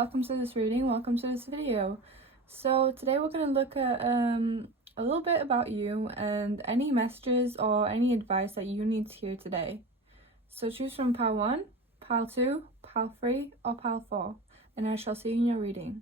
welcome to this reading, welcome to this video. So today we're going to look at a little bit about you and any messages or any advice that you need to hear today. So choose from pile 1, pile 2, pile 3 or pile 4, and I shall see you in your reading.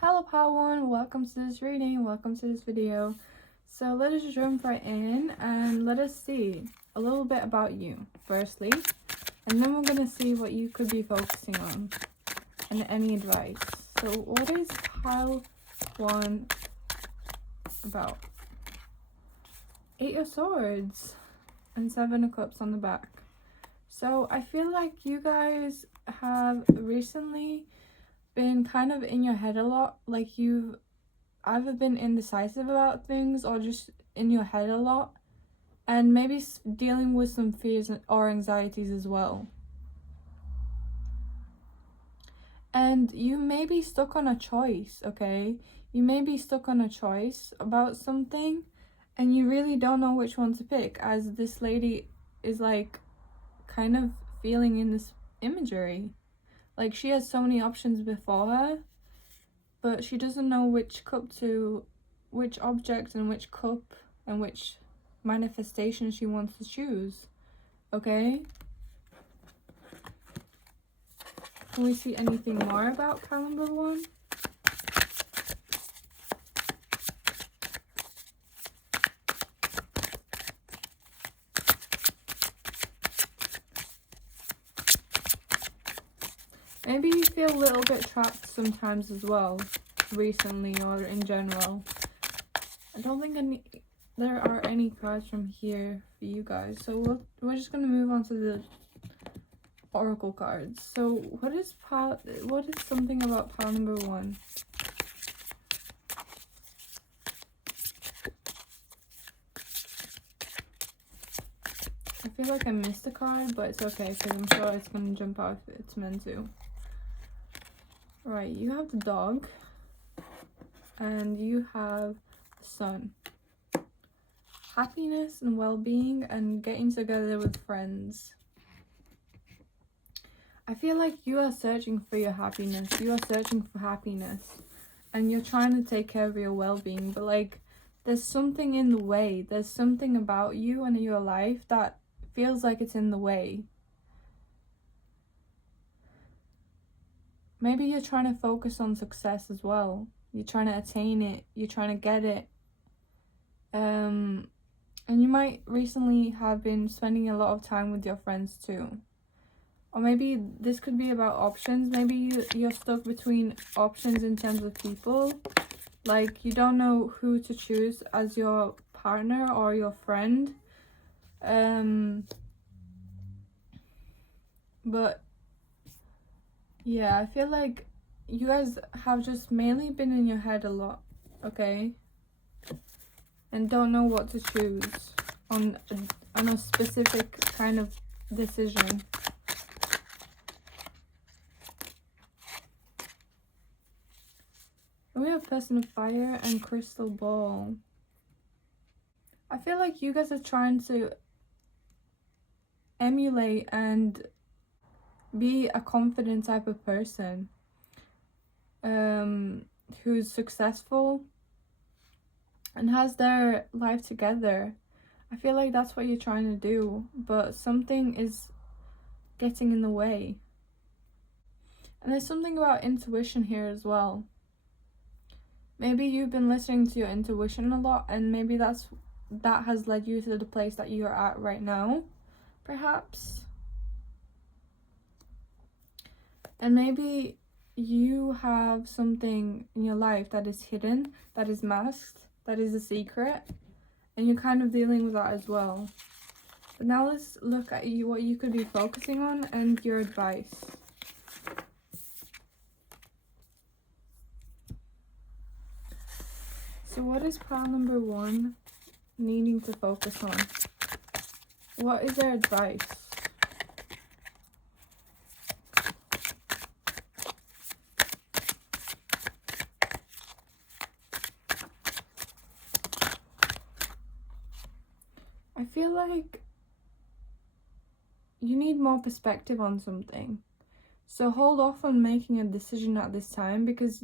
Hello pile 1, welcome to this reading, welcome to this video. So let us just jump right in and let us see a little bit about you firstly, and then we're going to see what you could be focusing on and any advice. So what is pile 1 about? 8 of Swords and 7 of Cups on the back. So I feel like you guys have recently been kind of in your head a lot, like you've either been indecisive about things or just in your head a lot, and maybe dealing with some fears or anxieties as well. And you may be stuck on a choice, okay? You may be stuck on a choice about something and you really don't know which one to pick, as this lady is like kind of feeling in this imagery. Like she has so many options before her, but she doesn't know which object and which cup and which manifestation she wants to choose, okay? Can we see anything more about pile number 1? Maybe you feel a little bit trapped sometimes as well, recently or in general. I don't think there are any cards from here for you guys, so we're just going to move on to the oracle cards. So what is something about pile number 1? I feel like I missed a card, but it's okay because I'm sure it's going to jump out if it's meant to. Right, you have the dog and you have the sun. Happiness and well-being and getting together with friends. I feel like you are searching for your happiness. You are searching for happiness and you're trying to take care of your well-being, but like there's something in the way. There's something about you and your life that feels like it's in the way. Maybe you're trying to focus on success as well. You're trying to attain it. You're trying to get it. And you might recently have been spending a lot of time with your friends too. Or maybe this could be about options. Maybe you're stuck between options in terms of people. Like you don't know who to choose as your partner or your friend. But yeah, I feel like you guys have just mainly been in your head a lot, okay? And don't know what to choose on a specific kind of decision. And we have Person of Fire and Crystal Ball. I feel like you guys are trying to emulate and be a confident type of person who's successful and has their life together. I feel like that's what you're trying to do, but something is getting in the way. And there's something about intuition here as well. Maybe you've been listening to your intuition a lot, and maybe that has led you to the place that you're at right now, perhaps. And maybe you have something in your life that is hidden, that is masked, that is a secret, and you're kind of dealing with that as well. But now let's look at what you could be focusing on and your advice. So what is pile number 1 needing to focus on? What is their advice? I feel like you need more perspective on something. So hold off on making a decision at this time, because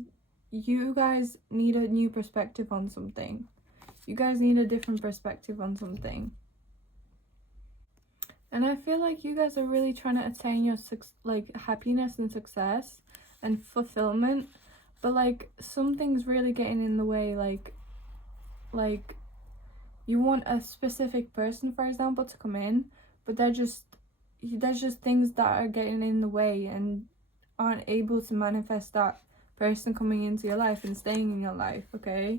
you guys need a new perspective on something. You guys need a different perspective on something. And I feel like you guys are really trying to attain your happiness and success and fulfillment, but like something's really getting in the way. Like you want a specific person, for example, to come in, but there's just things that are getting in the way and aren't able to manifest that person coming into your life and staying in your life, okay?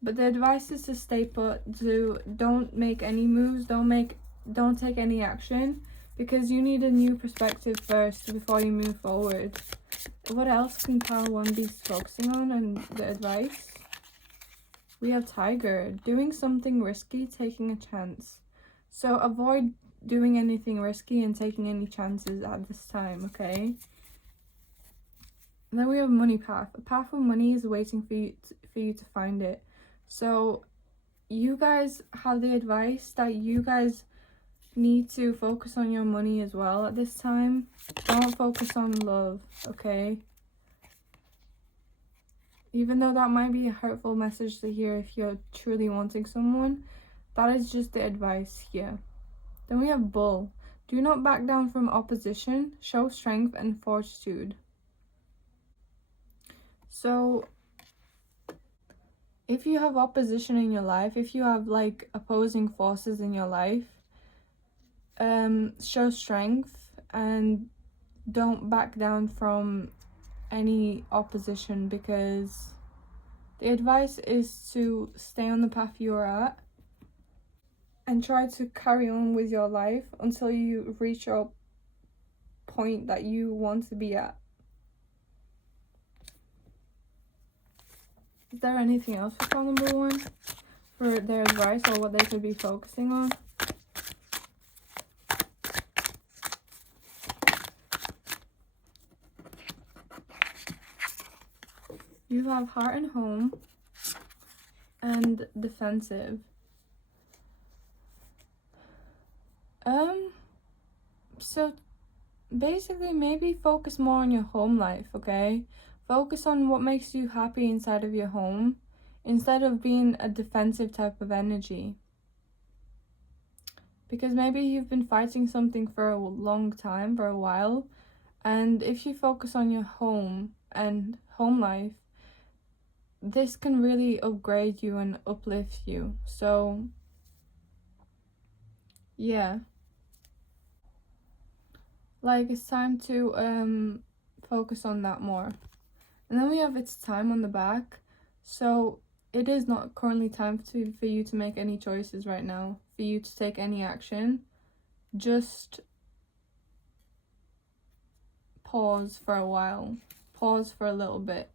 But the advice is to stay put, to don't make any moves, don't take any action, because you need a new perspective first before you move forward. What else can Pile 1 be focusing on and the advice? We have Tiger, doing something risky, taking a chance. So avoid doing anything risky and taking any chances at this time, okay? And then we have Money Path. A path of money is waiting for you to find it. So you guys have the advice that you guys need to focus on your money as well at this time. Don't focus on love, okay? Even though that might be a hurtful message to hear if you're truly wanting someone, that is just the advice here. Then we have Bull. Do not back down from opposition. Show strength and fortitude. So if you have opposition in your life, if you have like opposing forces in your life, show strength and don't back down from any opposition, because the advice is to stay on the path you're at and try to carry on with your life until you reach your point that you want to be at. Is there anything else for Pile number 1 for their advice or what they could be focusing on? You have Heart and Home and Defensive. So basically maybe focus more on your home life, okay? Focus on what makes you happy inside of your home instead of being a defensive type of energy. Because maybe you've been fighting something for a long time, for a while, and if you focus on your home and home life, this can really upgrade you and uplift you. So yeah, like it's time to focus on that more. And then we have It's Time on the back. So it is not currently time for you to make any choices right now, for you to take any action. Just pause for a while, pause for a little bit.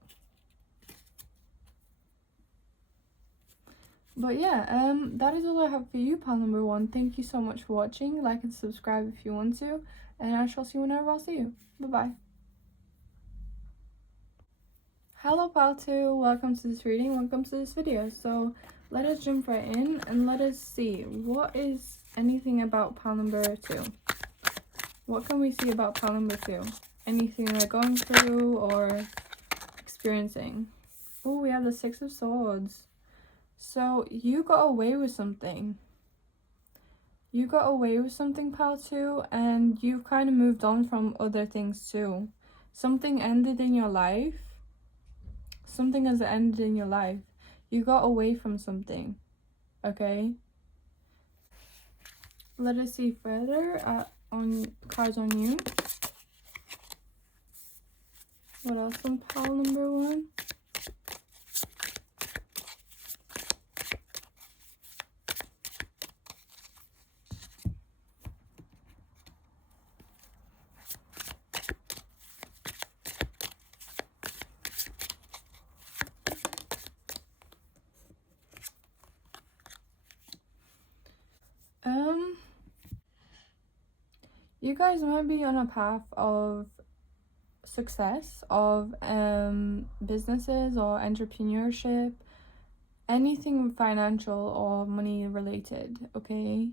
But yeah, that is all I have for you, Pile number 1. Thank you so much for watching. Like and subscribe if you want to, and I shall see you whenever I'll see you. Bye-bye. Hello, Pile 2. Welcome to this reading. Welcome to this video. So let us jump right in and let us see what is anything about Pile number 2. What can we see about Pile number 2? Anything they're going through or experiencing? Oh, we have the 6 of Swords. So you got away with something. You got away with something, Pile 2, and you've kind of moved on from other things too. Something ended in your life. Something has ended in your life. You got away from something, okay? Let us see further on cards on you. What else on Pile number 1? You guys might be on a path of success, of businesses or entrepreneurship, anything financial or money related, okay?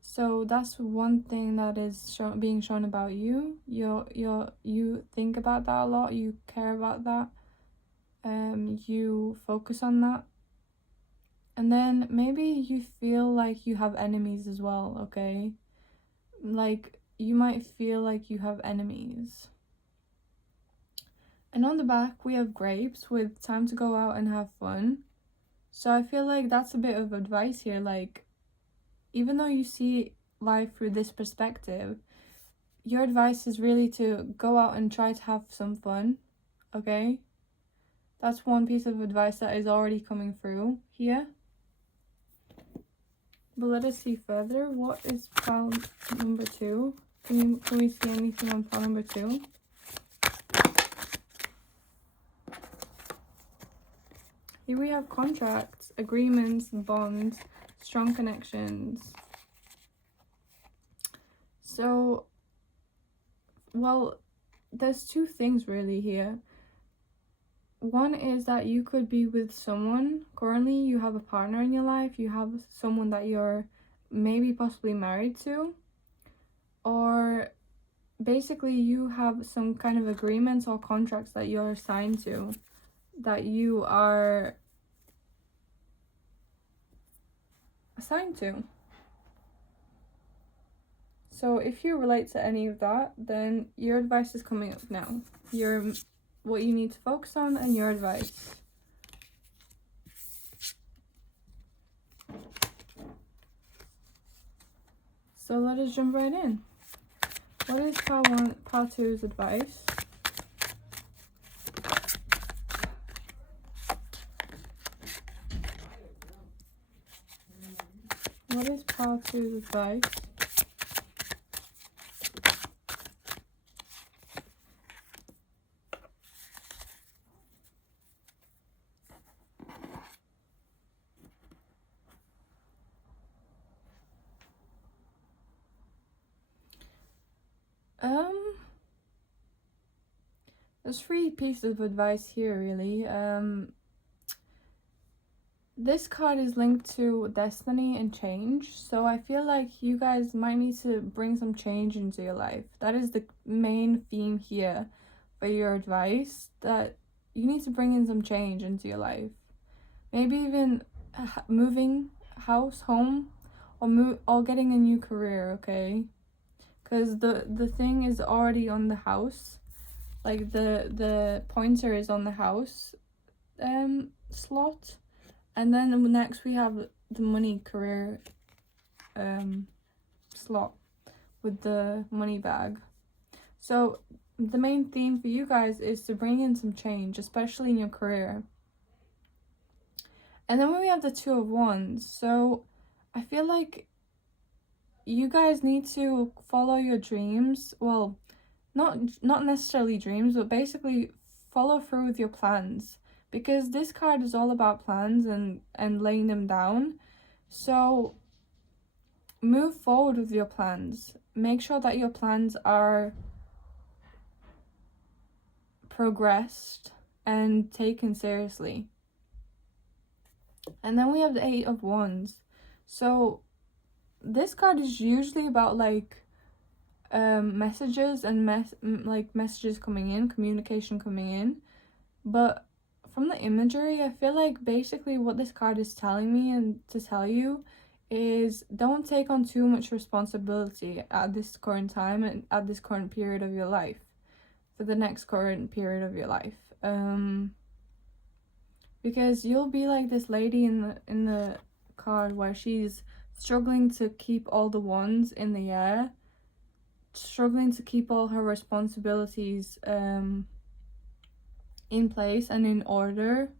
So that's one thing that is being shown about you. You think about that a lot, you care about that, you focus on that. And then maybe you feel like you have enemies as well, okay? Like, you might feel like you have enemies. And on the back, we have grapes with time to go out and have fun. So I feel like that's a bit of advice here. Like, even though you see life through this perspective, your advice is really to go out and try to have some fun, okay? That's one piece of advice that is already coming through here. But let us see further. What is pile number 2? Can we see anything on pile number 2? Here we have contracts, agreements, bonds, strong connections. So, well, there's two things really here. One is that you could be with someone. Currently, you have a partner in your life. You have someone that you're maybe possibly married to. Or basically, you have some kind of agreements or contracts that you're assigned to, that you are assigned to. So if you relate to any of that, then your advice is coming up now. What you need to focus on and your advice. So let us jump right in. What is pile 2's advice? What is pile 2's advice? There's 3 pieces of advice here, really. This card is linked to destiny and change, so I feel like you guys might need to bring some change into your life. That is the main theme here for your advice, that you need to bring in some change into your life. Maybe even moving house, home, or getting a new career, okay? Because the thing is already on the house. Like the pointer is on the house slot, and then next we have the money career slot with the money bag. So the main theme for you guys is to bring in some change, especially in your career. And then when we have the 2 of Wands, so I feel like you guys need to follow your dreams. Well, not necessarily dreams, but basically follow through with your plans, because this card is all about plans and laying them down. So move forward with your plans. Make sure that your plans are progressed and taken seriously. And then we have the 8 of Wands. So this card is usually about like messages and messages coming in, communication coming in. But from the imagery, I feel like basically what this card is telling me and to tell you is don't take on too much responsibility at this current time and at this current period of your life, for the next current period of your life. Because you'll be like this lady in the card where she's struggling to keep all the wands in the air, struggling to keep all her responsibilities in place and in order,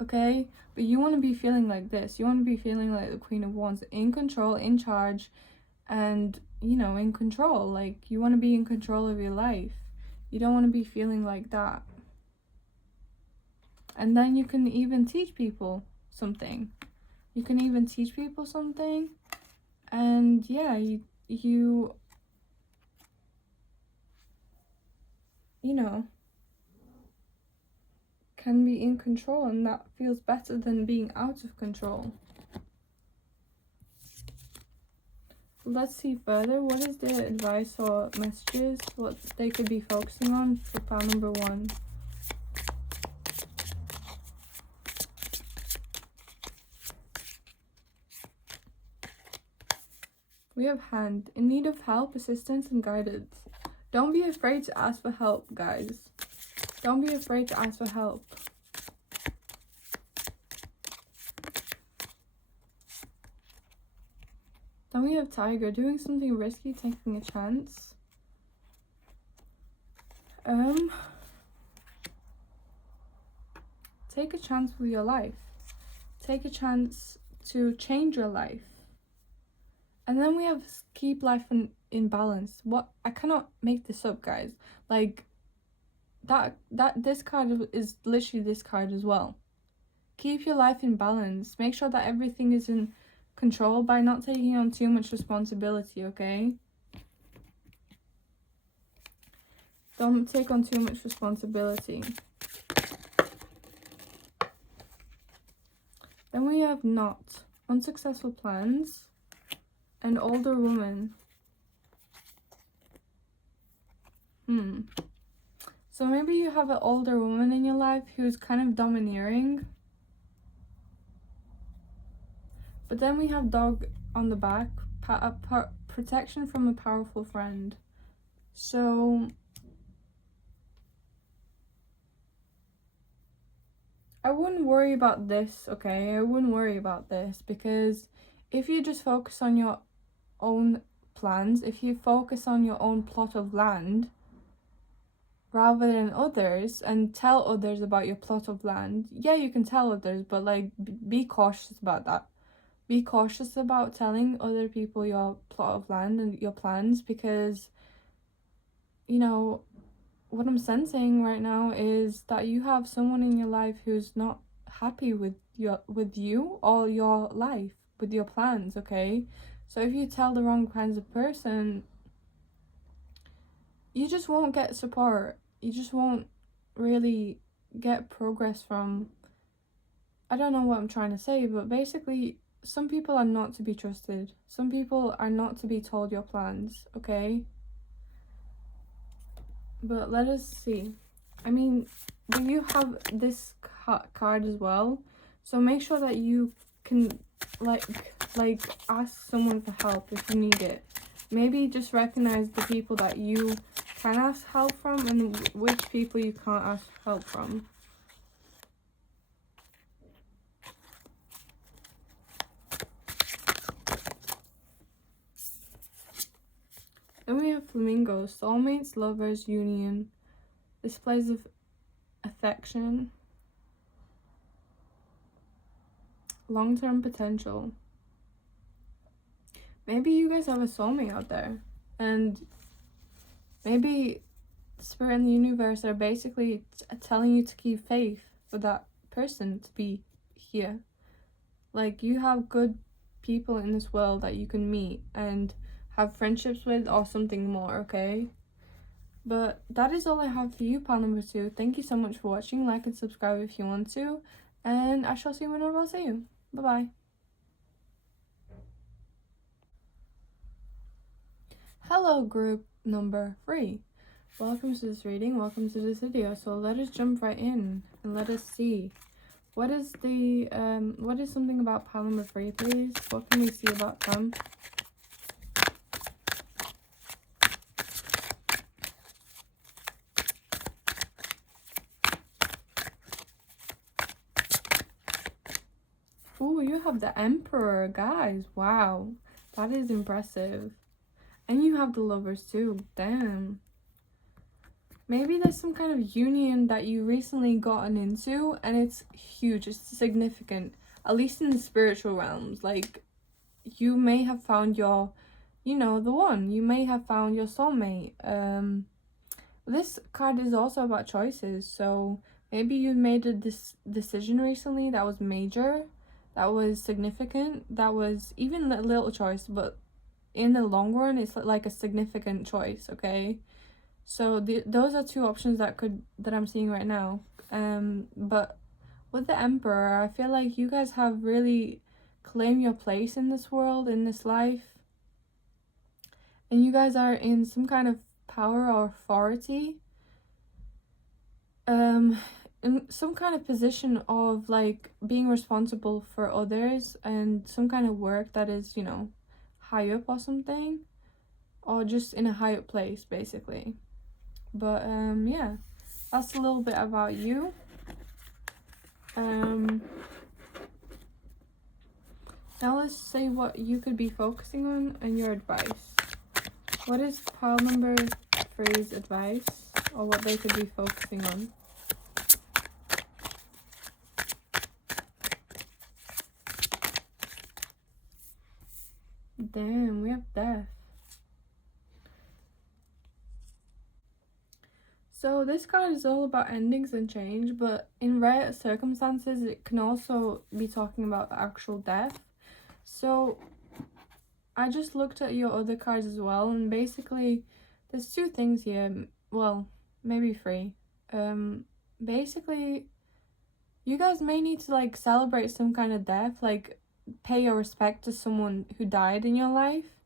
okay? But you want to be feeling like this. You want to be feeling like the Queen of Wands, in control, in charge, and, you know, in control. Like, you want to be in control of your life. You don't want to be feeling like that. And then you can even teach people something. And yeah, you know, can be in control, and that feels better than being out of control. Let's see further. What is the advice or messages, what they could be focusing on for pile number 1? We have hand, in need of help, assistance, and guidance. Don't be afraid to ask for help, guys. Don't be afraid to ask for help. Then we have tiger, doing something risky, taking a chance. Take a chance with your life. Take a chance to change your life. And then we have keep life in balance. What? I cannot make this up, guys. Like, this card is literally this card as well. Keep your life in balance. Make sure that everything is in control by not taking on too much responsibility, okay? Don't take on too much responsibility. Then we have not, unsuccessful plans, an older woman. So maybe you have an older woman in your life who's kind of domineering. But then we have dog on the back, protection from a powerful friend. So I wouldn't worry about this, okay? I wouldn't worry about this, because if you just focus on your own plans, if you focus on your own plot of land rather than others, and tell others about your plot of land, yeah, you can tell others, but like, be cautious about that. Be cautious about telling other people your plot of land and your plans, because, you know, what I'm sensing right now is that you have someone in your life who's not happy with you or your life, with your plans, okay? So if you tell the wrong kinds of person, you just won't get support. You just won't really get progress from, I don't know what I'm trying to say, but basically, some people are not to be trusted. Some people are not to be told your plans, okay? But let us see. I mean, you have this card as well, so make sure that you can like ask someone for help if you need it. Maybe just recognize the people that you can ask help from and which people you can't ask help from. Then we have flamingos, soulmates, lovers, union, displays of affection, long-term potential. Maybe you guys have a soulmate out there, and maybe the spirit and the universe are basically telling you to keep faith for that person to be here. Like, you have good people in this world that you can meet and have friendships with, or something more, okay? But that is all I have for you, pile number 2. Thank you so much for watching. Like and subscribe if you want to, and I shall see you whenever I see you. Bye bye. Hello, group number 3. Welcome to this reading, welcome to this video. So let us jump right in and let us see what is something about pile number 3, please. What can we see about them? Oh, you have the Emperor, guys. Wow, that is impressive. And you have the Lovers too. Damn. Maybe there's some kind of union that you recently gotten into, and it's huge, it's significant, at least in the spiritual realms. Like, you may have found your, the one. You may have found your soulmate. This card is also about choices, so maybe you made a decision recently that was major, that was significant, that was even a little choice, but in the long run, it's like a significant choice, okay? So those are two options that I'm seeing right now. But with the Emperor, I feel like you guys have really claimed your place in this world, in this life. And you guys are in some kind of power or authority. In some kind of position of like being responsible for others and some kind of work that is, you know, high up or something. Or just in a higher place, basically. But yeah, that's a little bit about you. Now let's say what you could be focusing on and your advice. What is pile number 3's advice, or what they could be focusing on? Damn, we have death. So this card is all about endings and change, but in rare circumstances, it can also be talking about actual death. So I just looked at your other cards as well, and basically there's two things here. Well, maybe three. Basically, you guys may need to like celebrate some kind of death, like pay your respect to someone who died in your life.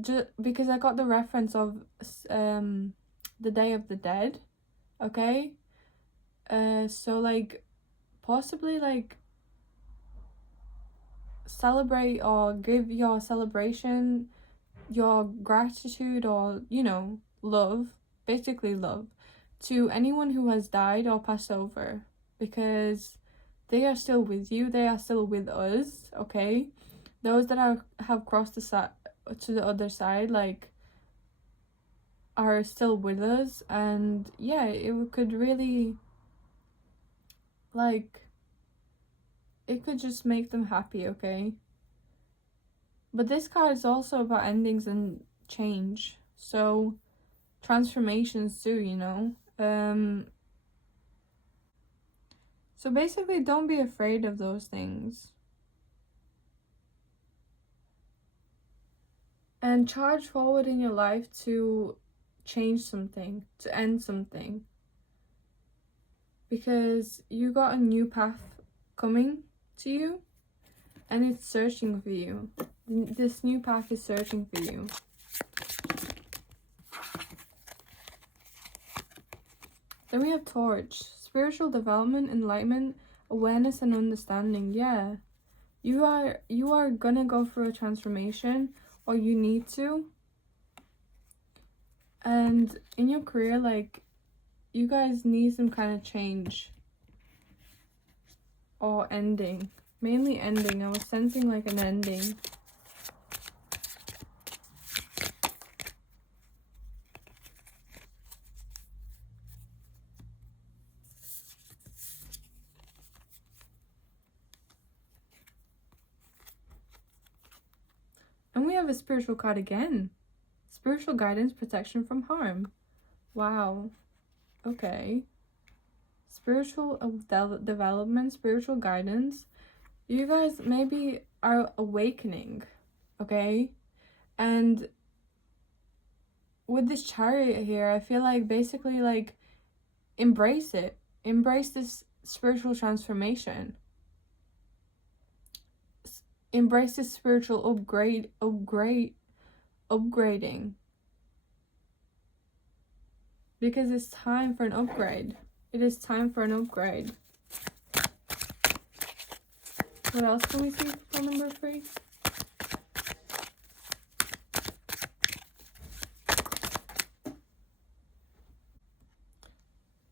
Just because I got the reference of the Day of the Dead, okay? So like possibly like celebrate or give your celebration, your gratitude, or, you know, love, basically love, to anyone who has died or passed over, because they are still with you, they are still with us, okay? Those that have crossed to the other side, like, are still with us, and yeah, it could really, like, it could just make them happy, okay? But this card is also about endings and change, so transformations too, you know? So basically, don't be afraid of those things. And charge forward in your life to change something, to end something. Because you got a new path coming to you, and it's searching for you. This new path is searching for you. Then we have Torch. Spiritual development, enlightenment, awareness, and understanding. Yeah. You are gonna go through a transformation, or you need to. And in your career, like, you guys need some kind of change. Or ending. Mainly ending. I was sensing like an ending. And we have a spiritual card again. Spiritual guidance, protection from harm. Wow. Okay. Spiritual development, spiritual guidance. You guys maybe are awakening, okay? And with this Chariot here, I feel like basically like embrace it. Embrace this spiritual transformation. Embrace this spiritual upgrading. Because it's time for an upgrade. It is time for an upgrade. What else can we see for number 3?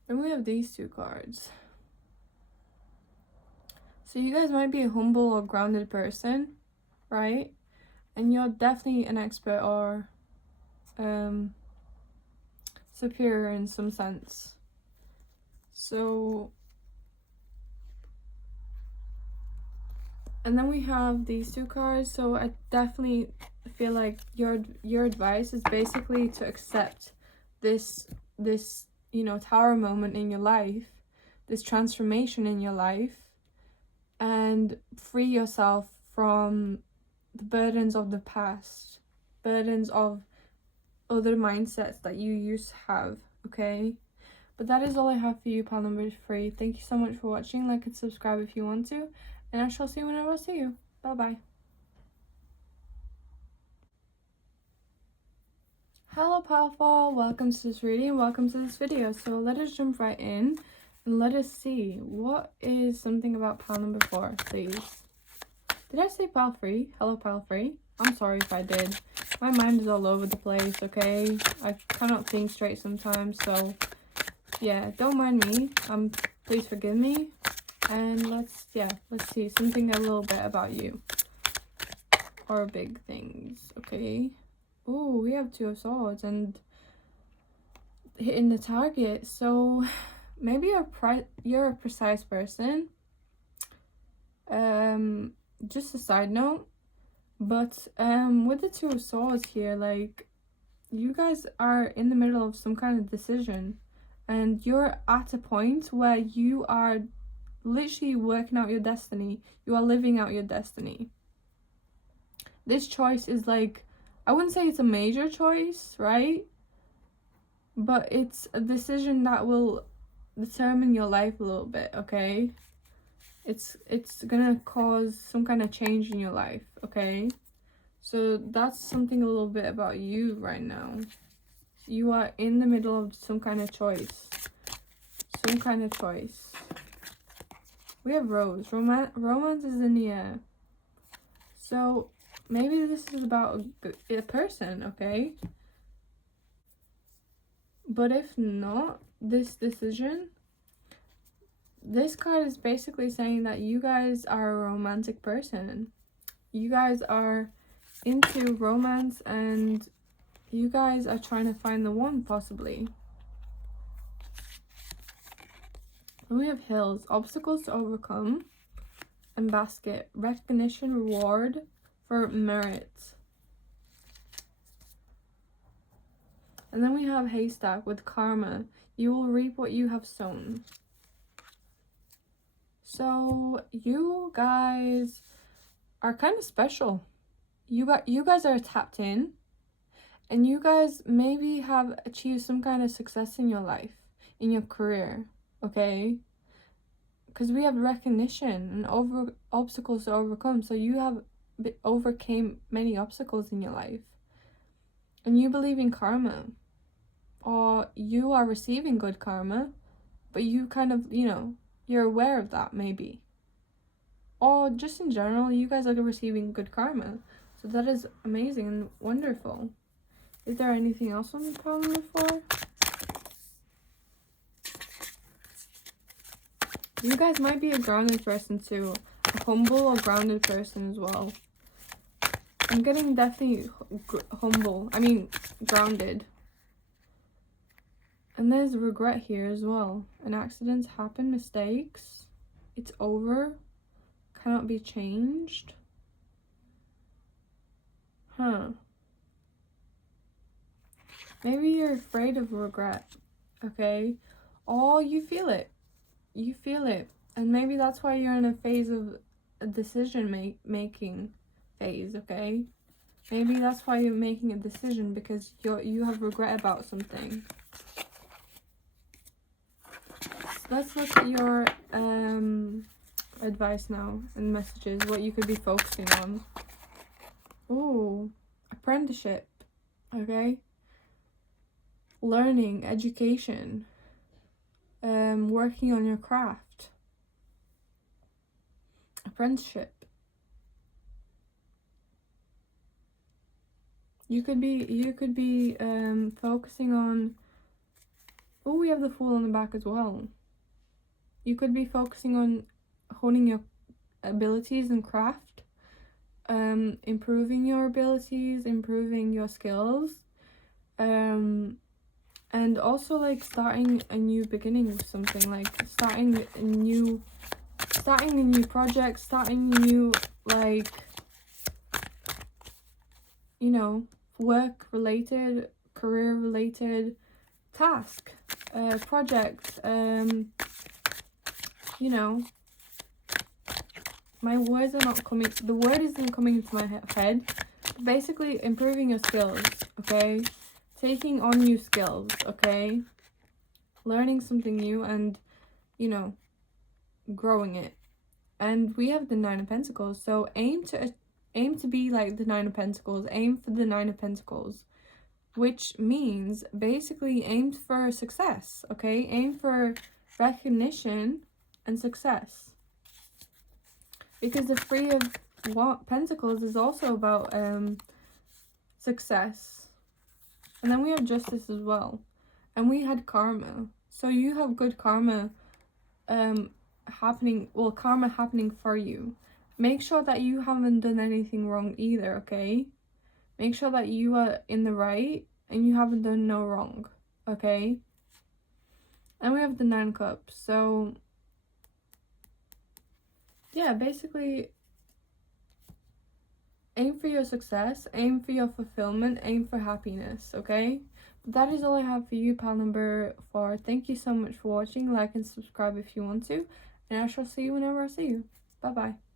Then we have these two cards. So you guys might be a humble or grounded person, right? And you're definitely an expert or superior in some sense. So, and then we have these two cards. So I definitely feel like your advice is basically to accept this you know, tower moment in your life, this transformation in your life, and free yourself from the burdens of the past, burdens of other mindsets that you used to have, okay? But that is all I have for you, pal number 3. Thank you so much for watching. Like and subscribe if you want to, and I shall see you whenever I see you. Bye bye. Hello, powerful. Welcome to this reading. Welcome to this video. So let us jump right in and let us see what is something about pal number 4, please. Did I say pal 3? Hello, pal 3. I'm sorry if I did. My mind is all over the place, okay? I cannot think straight sometimes, so yeah, don't mind me. Please forgive me. And let's see something a little bit about you. Or big things, okay? Oh, we have 2 of Swords and hitting the target. So maybe you're a precise person. Just a side note, but with the 2 of Swords here, like, you guys are in the middle of some kind of decision, and you're at a point where you are literally working out your destiny. You are living out your destiny. This choice is like, I wouldn't say it's a major choice, right? But it's a decision that will determine your life a little bit, okay? It's gonna cause some kind of change in your life, okay? So that's something a little bit about you right now. You are in the middle of some kind of choice. Some kind of choice. We have Rose. Romance is in the air. So maybe this is about a person, okay? But if not, this decision, this card is basically saying that you guys are a romantic person. You guys are into romance and you guys are trying to find the one, possibly. And we have Hills, obstacles to overcome, and Basket, recognition, reward for merit. And then we have Haystack with Karma, you will reap what you have sown. So you guys are kind of special. You guys are tapped in, and you guys maybe have achieved some kind of success in your life, in your career, okay? Because we have recognition and obstacles to overcome. So you have overcame many obstacles in your life, and you believe in karma, or you are receiving good karma, but you kind of, you're aware of that maybe. Or just in general, you guys are receiving good karma. So that is amazing and wonderful. Is there anything else on the pile number 4? You guys might be a grounded person too. A humble or grounded person as well. I'm getting definitely humble. I mean, grounded. And there's regret here as well. And accidents happen, mistakes. It's over. Cannot be changed. Maybe you're afraid of regret, okay? Or you feel it. You feel it. And maybe that's why you're in a phase of a decision making phase, okay? Maybe that's why you're making a decision, because you have regret about something. Let's look at your advice now and messages, what you could be focusing on. Ooh, apprenticeship, okay? Learning, education, working on your craft, apprenticeship. You could be focusing on, oh, we have the Fool on the back as well. You could be focusing on honing your abilities and craft, improving your abilities, improving your skills, and also like starting a new beginning with something, like starting a new project, starting a new, like, work related, career related task, project, my words are not coming, the word isn't coming into my head. Basically, improving your skills, okay? Taking on new skills, okay? Learning something new and, you know, growing it. And we have the Nine of Pentacles, so aim to be like the Nine of Pentacles. Aim for the Nine of Pentacles, which means basically aim for success, okay? Aim for recognition and success. Because the Three of Pentacles is also about success. And then we have Justice as well. And we had Karma. So you have good karma happening, well, karma happening for you. Make sure that you haven't done anything wrong either, okay? Make sure that you are in the right and you haven't done no wrong, okay? And we have the Nine Cups. So yeah, basically aim for your success, aim for your fulfillment, aim for happiness, okay? That is all I have for you, pal number 4. Thank you so much for watching. Like and subscribe if you want to, and I shall see you whenever I see you. Bye bye.